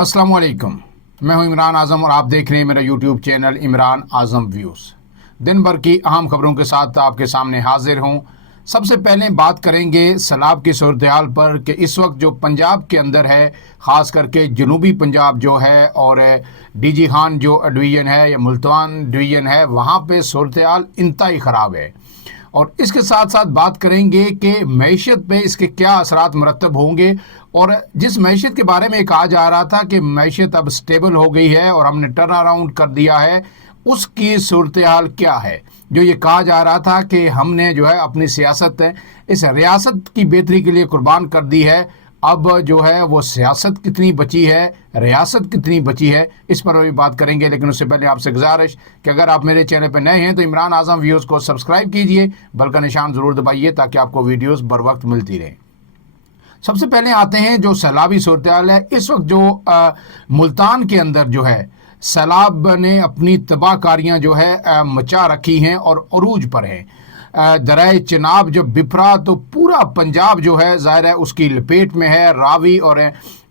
अस्सलाम वालेकुम। मैं हूं इमरान आज़म और आप देख रहे हैं मेरा यूट्यूब चैनल इमरान आज़म व्यूज़। दिन भर की अहम खबरों के साथ आपके सामने हाजिर हूं। सबसे पहले बात करेंगे सैलाब की सूरत हाल पर कि इस वक्त जो पंजाब के अंदर है, ख़ास करके जनूबी पंजाब जो है और डीजी खान जो डिवीज़न है या मुल्तान डिवीज़न है, वहाँ पे सूरत हाल इंतहाई ख़राब है। और इसके साथ साथ बात करेंगे कि मईशत पे इसके क्या असरात मरतब होंगे, और जिस मईशत के बारे में कहा जा रहा था कि मईशत अब स्टेबल हो गई है और हमने टर्न अराउंड कर दिया है, उसकी सूरत हाल क्या है। जो ये कहा जा रहा था कि हमने जो है अपनी सियासत इस रियासत की बेहतरी के लिए कुर्बान कर दी है, अब जो है वो सियासत कितनी बची है, रियासत कितनी बची है, इस पर भी बात करेंगे। लेकिन उससे पहले आपसे गुजारिश कि अगर आप मेरे चैनल पर नए हैं तो इमरान आज़म व्यूज़ को सब्सक्राइब कीजिए, बेल का निशान ज़रूर दबाइए ताकि आपको वीडियोस बर वक्त मिलती रहे। सबसे पहले आते हैं जो सैलाबी सूरत हाल है। इस वक्त जो मुल्तान के अंदर जो है सैलाब ने अपनी तबाहकारियाँ जो है मचा रखी हैं और अरूज पर हैं। दरिया चिनाब जब बिफरा तो पूरा पंजाब जो है ज़ाहिर है उसकी लपेट में है। रावी और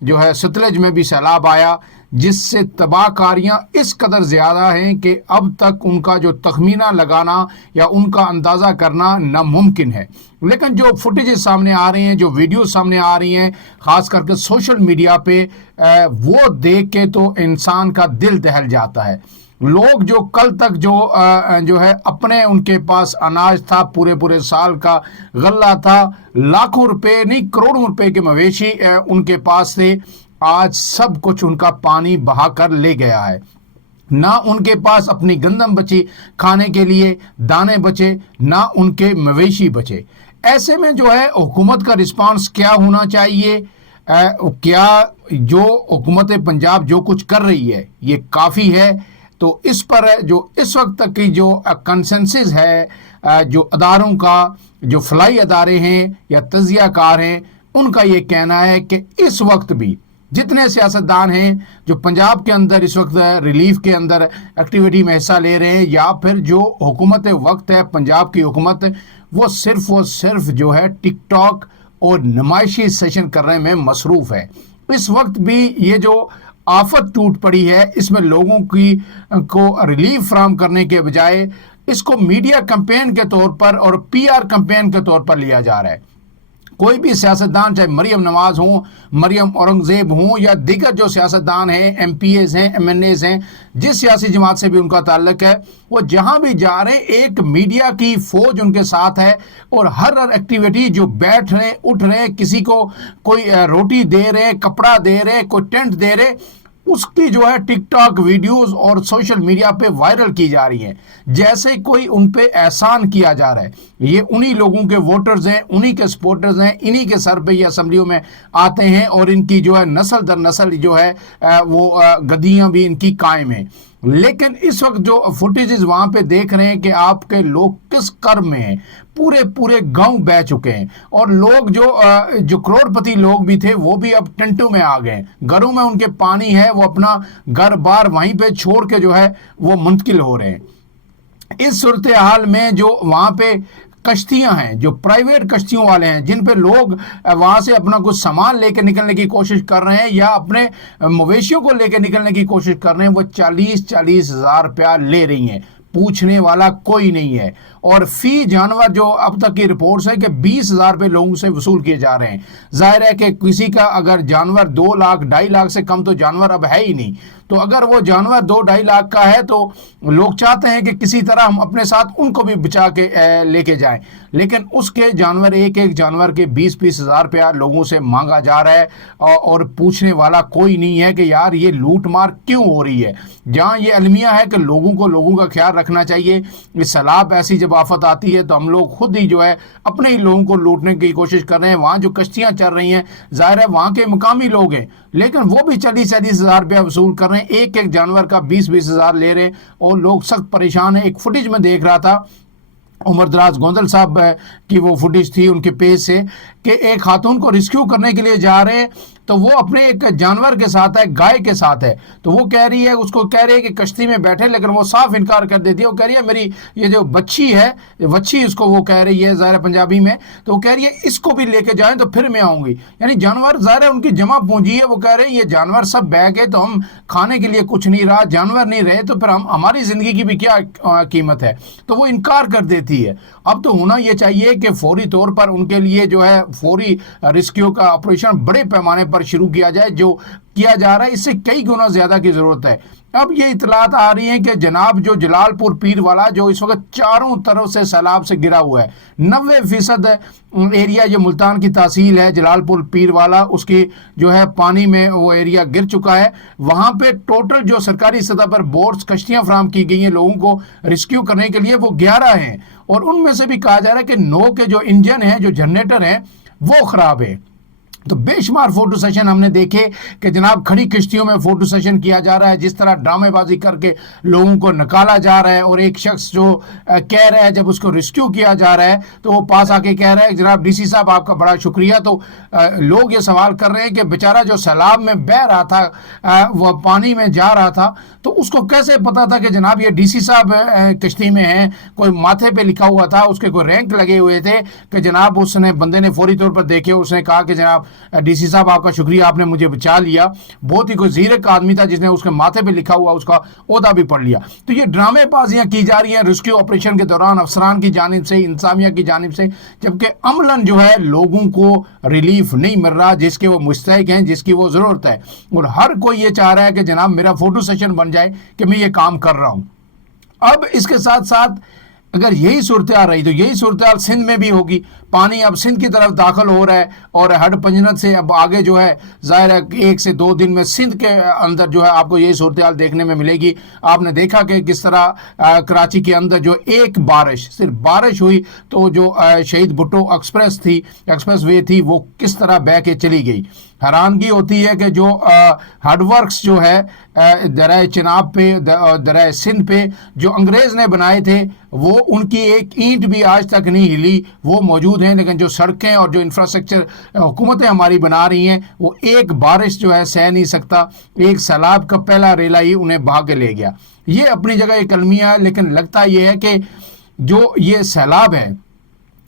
जो है सतलज में भी सैलाब आया, जिससे तबाहकारियाँ इस कदर ज़्यादा हैं कि अब तक उनका जो तखमीना लगाना या उनका अंदाज़ा करना नामुमकिन है। लेकिन जो फुटेजेस सामने आ रही हैं, जो वीडियो सामने आ रही हैं, ख़ास करके सोशल मीडिया पे, वो देख के तो इंसान का दिल दहल जाता है। लोग जो कल तक जो है अपने उनके पास अनाज था, पूरे साल का गल्ला था, लाखों रुपए नहीं करोड़ों रुपए के मवेशी उनके पास थे, आज सब कुछ उनका पानी बहा कर ले गया है। ना उनके पास अपनी गंदम बची खाने के लिए, दाने बचे, ना उनके मवेशी बचे। ऐसे में जो है हुकूमत का रिस्पांस क्या होना चाहिए? क्या जो हुकूमत पंजाब जो कुछ कर रही है ये काफ़ी है? तो इस पर जो इस वक्त तक की जो कंसेंसस है, जो अदारों का, जो फलाई अदारे हैं या तजियाकार हैं, उनका ये कहना है कि इस वक्त भी जितने सियासतदान हैं जो पंजाब के अंदर इस वक्त रिलीफ के अंदर एक्टिविटी में हिस्सा ले रहे हैं, या फिर जो हुकूमत वक्त है पंजाब की हुकूमत, वो सिर्फ जो है टिकटॉक और नुमाइशी सेशन करने में मसरूफ़ है। इस वक्त भी ये जो आफत टूट पड़ी है, इसमें लोगों को रिलीफ फ्राहम करने के बजाय इसको मीडिया कैंपेन के तौर पर और पीआर कैंपेन के तौर पर लिया जा रहा है। कोई भी सियासतदान, चाहे मरियम नवाज हों, मरियम औरंगजेब हों, या दीगर जो सियासतदान हैं, एमपीएस हैं, एमएनएस हैं, जिस सियासी जमात से भी उनका ताल्लुक है, वो जहां भी जा रहे हैं एक मीडिया की फौज उनके साथ है। और हर एक्टिविटी जो बैठ रहे हैं, उठ रहे हैं, किसी को कोई रोटी दे रहे हैं, कपड़ा दे रहे हैं, कोई टेंट दे रहे, उसकी जो है टिकटॉक वीडियोस और सोशल मीडिया पे वायरल की जा रही हैं, जैसे कोई उन पे एहसान किया जा रहा है। ये उन्हीं लोगों के वोटर्स हैं, उन्हीं के सपोर्टर्स हैं, इन्हीं के सर पे ये असम्बलियों में आते हैं और इनकी जो है नस्ल दर नस्ल जो है वो गद्दियाँ भी इनकी कायम हैं। लेकिन इस वक्त जो फुटेजेस वहाँ पे देख रहे हैं कि आपके लोग किस कर्म में हैं, पूरे गांव बह चुके हैं, और लोग जो करोड़पति लोग भी थे वो भी अब टेंटों में आ गए, घरों में उनके पानी है, वो अपना घर बार वहीं पे छोड़ के जो है वो मुंतकिल हो रहे हैं। इस सूरत हाल में जो वहाँ पे कश्तियां हैं, जो प्राइवेट कश्तियों वाले हैं, जिन पे लोग वहां से अपना कुछ सामान लेकर निकलने की कोशिश कर रहे हैं या अपने मवेशियों को लेकर निकलने की कोशिश कर रहे हैं, वो 40-40 हज़ार रुपया ले रही हैं, पूछने वाला कोई नहीं है। और फी जानवर जो अब तक की रिपोर्ट्स है कि 20,000 रुपये लोगों से वसूल किए जा रहे हैं। जाहिर है कि किसी का अगर जानवर 2 लाख 2.5 लाख से कम तो जानवर अब है ही नहीं, तो अगर वो जानवर 2-2.5 लाख का है तो लोग चाहते हैं कि किसी तरह हम अपने साथ उनको भी बचा के लेके जाएं, लेकिन उसके जानवर एक जानवर के 20-20 हज़ार रुपया लोगों से मांगा जा रहा है और पूछने वाला कोई नहीं है कि यार ये लूट मार क्यों हो रही है। जहाँ ये अलमिया है कि लोगों का ख्याल रखना चाहिए। इस सैलाब ऐसी जब आफत आती है तो हम लोग खुद ही जो है अपने ही लोगों को लूटने की कोशिश कर रहे हैं। वहाँ जो कश्तियाँ चल रही हैं, जाहिर है वहाँ के मुकामी लोग हैं, लेकिन वो भी 40-40 हज़ार रुपया वसूल कर रहे हैं, एक जानवर का 20-20 हज़ार ले रहे हैं और लोग सख्त परेशान हैं। एक फुटेज में देख रहा था, उमर दराज गोंदल साहब की वो फुटेज थी उनके पेज से, कि एक खातून को रेस्क्यू करने के लिए जा रहे हैं تو وہ اپنے ایک جانور کے ساتھ ہے، گائے کے ساتھ ہے، تو وہ کہہ رہی ہے، اس کو کہہ رہے ہیں کہ کشتی میں بیٹھے، لیکن وہ صاف انکار کر دیتی ہے. وہ کہہ رہی ہے میری یہ جو بچی ہے، وچی اس کو وہ کہہ رہی ہے ظاہر پنجابی میں، تو وہ کہہ رہی ہے اس کو بھی لے کے جائیں تو پھر میں آؤں گی. یعنی جانور ظاہر ہے ان کی جمع پونجی ہے. وہ کہہ رہے ہیں یہ جانور سب بہ گئے تو ہم کھانے کے لیے کچھ نہیں رہا، جانور نہیں رہے تو پھر ہماری زندگی کی بھی کیا قیمت ہے. تو وہ انکار کر دیتی ہے. اب تو ہونا یہ چاہیے کہ فوری طور پر ان کے لیے جو ہے فوری ریسکیو کا آپریشن بڑے پیمانے پر شروع کیا جائے، جو کیا جا رہا ہے اس سے کئی گنا زیادہ کی ضرورت ہے. اب یہ اطلاعات آ رہی ہیں کہ جناب جو جلال پور پیر والا جو اس وقت چاروں طرف سے سیلاب سے گرا ہوا ہے، 90% ایریا جو ملتان کی تحصیل ہے جلال پور پیر والا، اس کی جو ہے پانی میں وہ ایریا گر چکا ہے. وہاں پہ ٹوٹل جو سرکاری سطح پر بوٹس کشتیاں فراہم کی گئی ہیں لوگوں کو ریسکیو کرنے کے لیے، وہ 11 ہیں، اور ان میں سے بھی کہا جا رہا ہے کہ 9 کے جو انجن ہیں، جو جنریٹر ہیں، وہ خراب ہے. تو بے شمار فوٹو سیشن ہم نے دیکھے کہ جناب کھڑی کشتیوں میں فوٹو سیشن کیا جا رہا ہے، جس طرح ڈرامے بازی کر کے لوگوں کو نکالا جا رہا ہے. اور ایک شخص جو کہہ رہا ہے جب اس کو ریسکیو کیا جا رہا ہے تو وہ پاس آ کے کہہ رہا ہے جناب ڈی سی صاحب آپ کا بڑا شکریہ. تو لوگ یہ سوال کر رہے ہیں کہ بیچارہ جو سیلاب میں بہہ رہا تھا، وہ پانی میں جا رہا تھا، تو اس کو کیسے پتا تھا کہ جناب یہ ڈی سی صاحب کشتی میں ہیں؟ کوئی ماتھے پہ لکھا ہوا تھا، اس کے کوئی رینک لگے ہوئے تھے کہ جناب اس نے بندے نے فوری طور پر دیکھے، اس نے کہا کہ جناب ڈی سی صاحب آپ کا شکریہ، آپ نے مجھے بچا لیا. بہت ہی کوئی زیرک آدمی تھا جس نے اس کے ماتھے پہ لکھا ہوا اس کا عہدہ بھی پڑھ لیا. تو یہ ڈرامے بازیاں کی جا رہی ہیں ریسکیو آپریشن کے دوران افسران کی جانب سے، انتظامیہ کی جانب سے، جبکہ عملاً جو ہے لوگوں کو ریلیف نہیں مل رہا جس کے وہ مستحق ہیں، جس کی وہ ضرورت ہے. اور ہر کوئی یہ چاہ رہا ہے کہ جناب میرا فوٹو سیشن بن جائے کہ میں یہ کام کر رہا ہوں. اب اس کے ساتھ ساتھ اگر یہی صورتحال رہی تو یہی صورتحال سندھ میں بھی ہوگی. پانی اب سندھ کی طرف داخل ہو رہا ہے، اور ہڈ پنجنت سے اب آگے جو ہے ظاہر ہے 1 سے 2 دن میں سندھ کے اندر جو ہے آپ کو یہی صورتحال دیکھنے میں ملے گی. آپ نے دیکھا کہ کس طرح کراچی کے اندر جو ایک بارش، صرف بارش ہوئی تو جو شہید بھٹو ایکسپریس وے تھی وہ کس طرح بہہ کے چلی گئی. حیرانگی ہوتی ہے کہ جو ہڈ ورکس جو ہے دریا چناب پہ، دریا سندھ پہ جو انگریز نے بنائے تھے، وہ ان کی ایک اینٹ بھی آج تک نہیں ہلی، وہ موجود ہیں. لیکن جو سڑکیں اور جو انفراسٹرکچر حکومتیں ہماری بنا رہی ہیں، وہ ایک بارش جو ہے سہ نہیں سکتا. ایک سیلاب کا پہلا ریلا ہی انہیں بہا کے لے گیا. یہ اپنی جگہ ایک المیہ ہے، لیکن لگتا یہ ہے کہ جو یہ سیلاب ہے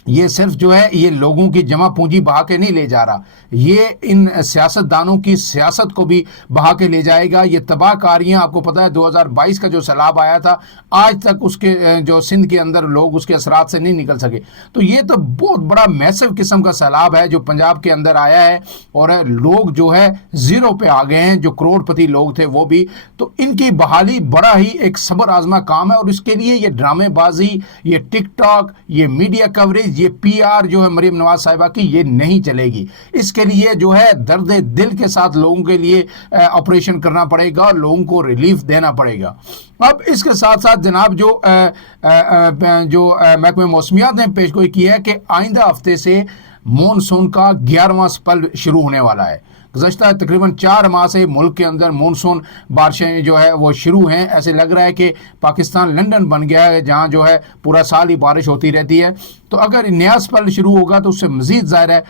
یہ صرف جو ہے یہ لوگوں کی جمع پونجی بہا کے نہیں لے جا رہا، یہ ان سیاست دانوں کی سیاست کو بھی بہا کے لے جائے گا. یہ تباہ کاریاں آپ کو پتہ ہے 2022 کا جو سیلاب آیا تھا، آج تک اس کے جو سندھ کے اندر لوگ اس کے اثرات سے نہیں نکل سکے. تو یہ تو بہت بڑا میسو قسم کا سیلاب ہے جو پنجاب کے اندر آیا ہے، اور لوگ جو ہے زیرو پہ آ گئے ہیں، جو کروڑ پتی لوگ تھے وہ بھی. تو ان کی بحالی بڑا ہی ایک صبر آزما کام ہے، اور اس کے لیے یہ ڈرامے بازی، یہ ٹک ٹاک، یہ میڈیا کوریج، یہ پی آر جو ہے مریم نواز صاحبہ کی، یہ نہیں چلے گی. اس کے لیے جو ہے درد دل کے ساتھ لوگوں کے لیے آپریشن کرنا پڑے گا، لوگوں کو ریلیف دینا پڑے گا. اب اس کے ساتھ ساتھ جناب جو محکمہ موسمیات نے پیش گوئی کی ہے کہ آئندہ ہفتے سے مونسون کا 11واں سپل شروع ہونے والا ہے. گزشتہ تقریباً 4 ماہ سے ملک کے اندر مونسون بارشیں جو ہے وہ شروع ہیں. ایسے لگ رہا ہے کہ پاکستان لنڈن بن گیا ہے جہاں جو ہے پورا سال ہی بارش ہوتی رہتی ہے. تو اگر نیا سپل شروع ہوگا تو اس سے مزید ظاہر ہے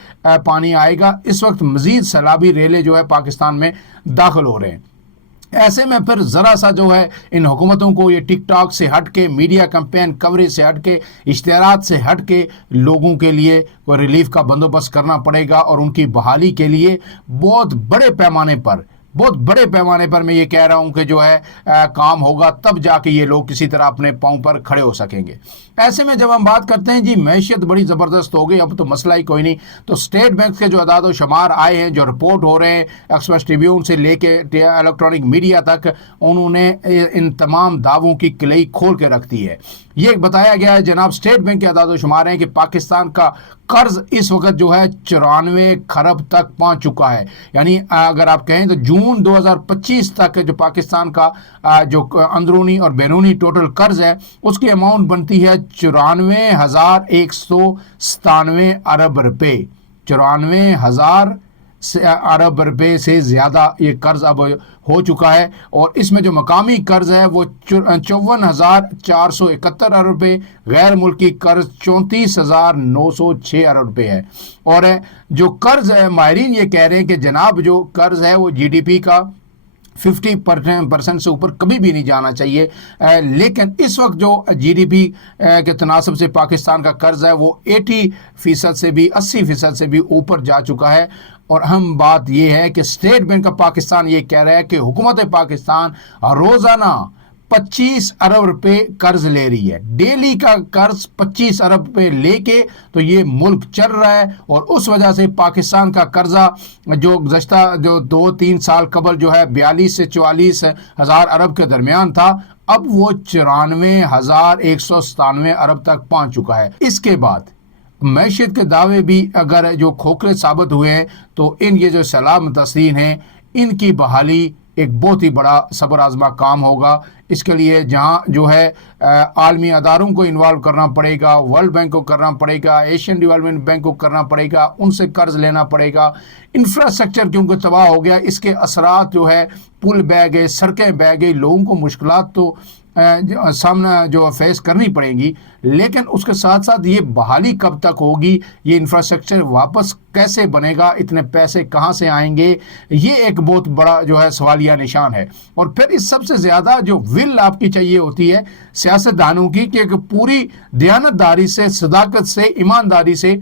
پانی آئے گا. اس وقت مزید سیلابی ریلے جو ہے پاکستان میں داخل ہو رہے ہیں. ایسے میں پھر ذرا سا جو ہے ان حکومتوں کو یہ ٹک ٹاک سے ہٹ کے، میڈیا کمپین کوریج سے ہٹ کے، اشتہارات سے ہٹ کے لوگوں کے لیے کوئی ریلیف کا بندوبست کرنا پڑے گا. اور ان کی بحالی کے لیے بہت بڑے پیمانے پر میں یہ کہہ رہا ہوں کہ جو ہے کام ہوگا، تب جا کے یہ لوگ کسی طرح اپنے پاؤں پر کھڑے ہو سکیں گے. ایسے میں جب ہم بات کرتے ہیں جی معیشت بڑی زبردست ہو گئی، اب تو مسئلہ ہی کوئی نہیں. تو اسٹیٹ بینک کے جو اعداد و شمار آئے ہیں، جو رپورٹ ہو رہے ہیں ایکسپریس ٹریبیون سے لے کے الیکٹرانک میڈیا تک، انہوں نے ان تمام دعووں کی کلئی کھول کے رکھ دی ہے. یہ بتایا گیا ہے جناب اسٹیٹ بینک کے اعداد و شمار ہیں کہ پاکستان کا قرض اس وقت جو ہے 94 کھرب تک پہنچ چکا ہے. یعنی اگر آپ کہیں تو جون 2025 تک جو پاکستان کا جو اندرونی اور بیرونی ٹوٹل قرض ہے، اس کی اماؤنٹ بنتی ہے 94,197 ارب روپے. 94,000 अरब रुपए से ज़्यादा ये कर्ज अब हो चुका है, और इसमें जो मकामी कर्ज है वो 54,471 अरब रुपये, गैर मुल्की कर्ज 34,906 अरब रुपये है। और जो कर्ज है, माहिरीन ये कह रहे हैं कि जनाब जो कर्ज है वो जीडीपी का 50% से ऊपर कभी भी नहीं जाना चाहिए। लेकिन इस वक्त जो जीडीपी के तनासब से पाकिस्तान का कर्ज है वो 80% से भी 80% से भी ऊपर जा चुका है। और अहम बात यह है कि स्टेट बैंक ऑफ पाकिस्तान ये कह रहा है कि हुकूमत पाकिस्तान रोज़ाना 25 अरब रुपए कर्ज ले रही है, डेली का कर्ज 25 अरब रुपए लेके तो ये मुल्क चल रहा है। और उस वजह से पाकिस्तान का कर्जा जो गुज़श्ता जो 2-3 साल कबल जो है 42 से 44 हज़ार अरब के दरमियान था, अब वो 94,197 अरब तक पहुंच चुका है। इसके बाद मैशियत के दावे भी अगर जो खोखले साबित हुए हैं तो ये जो सैलाब मुतासरीन हैं इनकी बहाली एक बहुत ही बड़ा सब्र आज़मा काम होगा। इसके लिए जहाँ जो है आलमी अदारों को इन्वॉल्व करना पड़ेगा, वर्ल्ड बैंक को करना पड़ेगा, एशियन डेवलपमेंट बैंक को करना पड़ेगा, उनसे कर्ज लेना पड़ेगा। इंफ्रास्ट्रक्चर क्योंकि तबाह हो गया, इसके असरात जो है पुल बह गए, सड़कें बह गई, लोगों को मुश्किलात तो सामना जो फेस करनी पड़ेंगी। लेकिन उसके साथ साथ ये बहाली कब तक होगी, ये इंफ्रास्ट्रक्चर वापस कैसे बनेगा, इतने पैसे कहाँ से आएंगे, ये एक बहुत बड़ा जो है सवालिया निशान है। और फिर इस सबसे ज़्यादा जो विल आपकी चाहिए होती है सियासतदानों की कि पूरी दयानतदारी से, सदाकत से, ईमानदारी से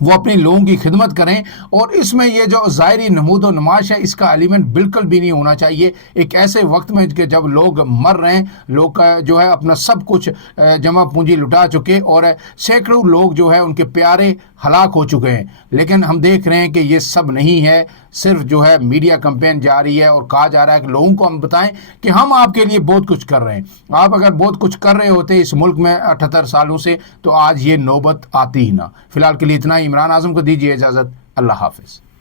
वो अपने लोगों की खिदमत करें। और इसमें ये जो ज़ाहिरी नमूद व नुमाइश है इसका एलिमेंट बिल्कुल भी नहीं होना चाहिए। एक ऐसे वक्त में कि जब लोग मर रहे हैं, लोग जो है अपना सब कुछ जमा पूंजी लुटा चुके और सैकड़ों लोग जो है उनके प्यारे हलाक हो चुके हैं। लेकिन हम देख रहे हैं कि ये सब नहीं है, सिर्फ जो है मीडिया कैंपेन जारी है और कहा जा रहा है कि लोगों को हम बताएं कि हम आपके लिए बहुत कुछ कर रहे हैं। आप अगर बहुत कुछ कर रहे होते इस मुल्क में 78 सालों से तो आज ये नौबत आती ही ना। फिलहाल के लिए इतना ही। इमरान आज़म को दीजिए इजाज़त। अल्लाह हाफिज़।